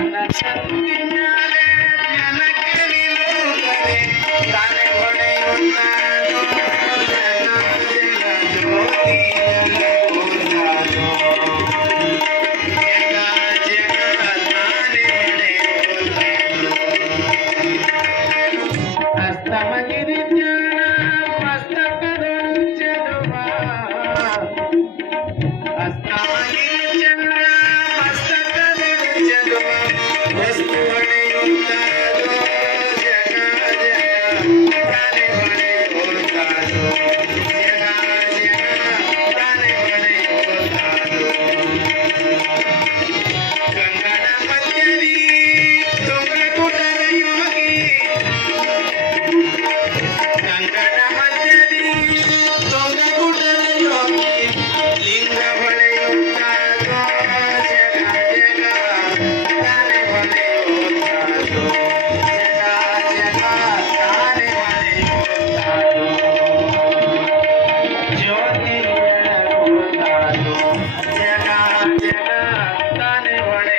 anlatan gün Yes, જગા જગા તને વડે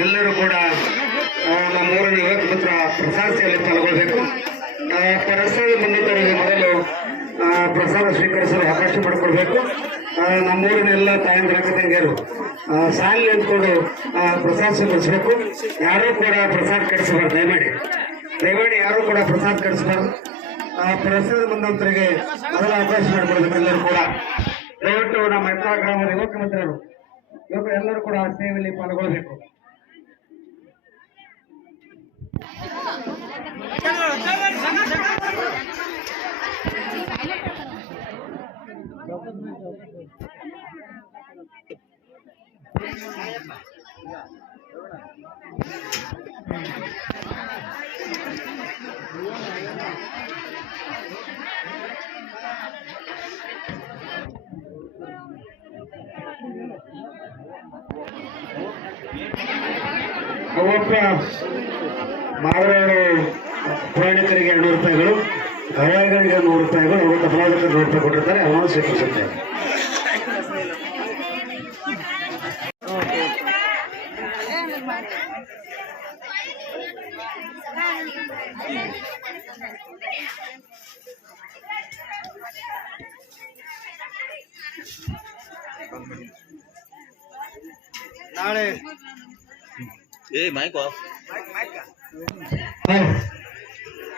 ಎಲ್ಲರೂ ಕೂಡ ನಮ್ಮ ನಮ್ಮೂರಿನ ಯುವಕ ಮಿತ್ರ ಪ್ರಸಾದ ಸೇವೆ ಪಾಲ್ಗೊಳ್ಬೇಕು. ಆ, ಪ್ರಸಾದ ಬಂದಿದ್ದವರಿಗೆ ಮೊದಲು ಪ್ರಸಾದ ಸ್ವೀಕರಿಸಲು ಅವಕಾಶ ನಮ್ಮ ನಮ್ಮೂರಿನ ಎಲ್ಲ ತಾಯಂದ್ರ ತಂಗಿಯರು ಸಾಲಿ ನಿಂತ್ಕೊಂಡು ಪ್ರಸಾದ ಸ್ವೀಕರಿಸಬೇಕು. ಯಾರೂ ಕೂಡ ಪ್ರಸಾದ ಕಡಿಸಬಾರ್ದು ದಯಮಾಡಿ. ದಯಮಾಡಿ ಯಾರೂ ಕೂಡ ಪ್ರಸಾದ ಕಡಿಸಬಾರ್ದು ಪ್ರಸಾದ ಬಂದಂತರಿಗೆ ಮೊದಲ ಅವಕಾಶ ಮಾಡಿಕೊಡ್ಬೇಕು ಎಲ್ಲರೂ ಕೂಡ. ದಯವಿಟ್ಟು ನಮ್ಮ ಎಲ್ಲ ಗ್ರಾಮದ ಯುವಕ ಮಿತ್ರರು ಯುವಕ ಎಲ್ಲರೂ ಕೂಡ ಆ ಸೇವೆಯಲ್ಲಿ ಪಾಲ್ಗೊಳ್ಬೇಕು. ಅವಪ್ಪ ಮಾವರವರು ಪುರಾಣಿಕರಿಗೆ ಎರಡು ರೂಪಾಯಿಗಳು ಗವಾಯಿಗಳಿಗೆ ನೂರು ರೂಪಾಯಿಗಳು ಅವತ್ತ ಫಲಾಧಿಕಾರಿ ನೂರು ರೂಪಾಯಿ ಕೊಟ್ಟಿರ್ತಾರೆ ಅವನು ಸ್ವೀಕರಿಸುತ್ತೇವೆ ನಾಳೆ ಏ ಮೈಕ್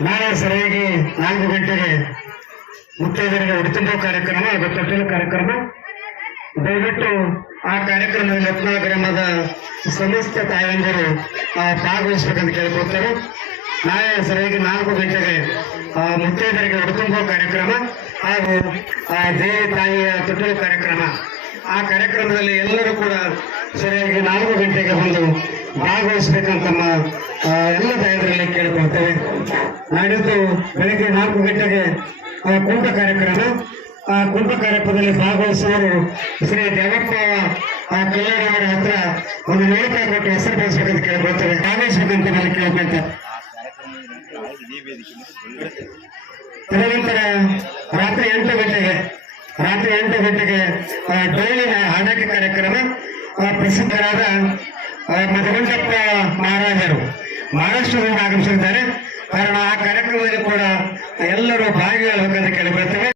ನಾಳೆ ಸರಿಯಾಗಿ ನಾಲ್ಕು ಗಂಟೆಗೆ ಮುತ್ತೈದರಿಗೆ ಉಡುತುಂಬ ಕಾರ್ಯಕ್ರಮ ಅದು ಕಾರ್ಯಕ್ರಮ. ದಯವಿಟ್ಟು ಆ ಕಾರ್ಯಕ್ರಮದಲ್ಲಿ ಯತ್ನಾಳ ಗ್ರಾಮದ ಸಮಸ್ತ ತಾಯಂದಿರು ಭಾಗವಹಿಸ್ಬೇಕಂತ ಕೇಳ್ಕೊತಾರೆ ನಾಳೆ ಸರಿಯಾಗಿ ನಾಲ್ಕು ಗಂಟೆಗೆ ಮುತ್ತೈದರಿಗೆ ಉಡುತುಂಬ ಕಾರ್ಯಕ್ರಮ ಹಾಗೂ ದೇವಿ ತಾಯಿಯ ತೊಟ್ಟಿಲು ಕಾರ್ಯಕ್ರಮ. ಆ ಕಾರ್ಯಕ್ರಮದಲ್ಲಿ ಎಲ್ಲರೂ ಕೂಡ ಸರಿಯಾಗಿ ನಾಲ್ಕು ಗಂಟೆಗೆ ಬಂದು ಭಾಗವಹಿಸ್ಬೇಕಂತ ನಮ್ಮ ಎಲ್ಲ ತಾಯಂದರಲ್ಲಿ ಕೇಳಿಕೊಳ್ತೇವೆ. ನಾಡಿದ್ದು ಬೆಳಗ್ಗೆ ನಾಲ್ಕು ಗಂಟೆಗೆ ಕೂಟ ಕಾರ್ಯಕ್ರಮ, ಆ ಕುಂಭ ಕಾರ್ಯಕ್ರಮದಲ್ಲಿ ಭಾಗವಹಿಸುವವರು ಶ್ರೀ ದೇವಪ್ಪ, ಆ, ಕಲ್ಯಾಣ ಅವರ ಹತ್ರ ಒಂದು ನೇಮಕ ಕೊಟ್ಟು ಹೆಸರು ಬಳಸ್ಬೇಕಂತ ಕೇಳಿಕೊಳ್ತೇವೆ. ಭಾಗವಹಿಸಬೇಕಂತ ನಾನು ಕೇಳ್ಕೊಳ್ತೇವೆ ತದನಂತರ ರಾತ್ರಿ ಎಂಟು ಗಂಟೆಗೆ, ರಾತ್ರಿ ಎಂಟು ಗಂಟೆಗೆ ಡೋಲಿನ ಹಾಡಾಟ ಕಾರ್ಯಕ್ರಮ ಪ್ರಸಿದ್ಧರಾದ ಮಧುಗುಂಡಪ್ಪ ಮಹಾರಾಜರು ಮಹಾರಾಷ್ಟ್ರದಿಂದ ಆಗಮಿಸಿದ್ದಾರೆ ಕಾರಣ ಆ ಕಾರ್ಯಕ್ರಮದಲ್ಲಿ ಕೂಡ ಎಲ್ಲರೂ ಭಾಗಿಯಾಗಬೇಕಂತ ಕೇಳಿಬರುತ್ತೇವೆ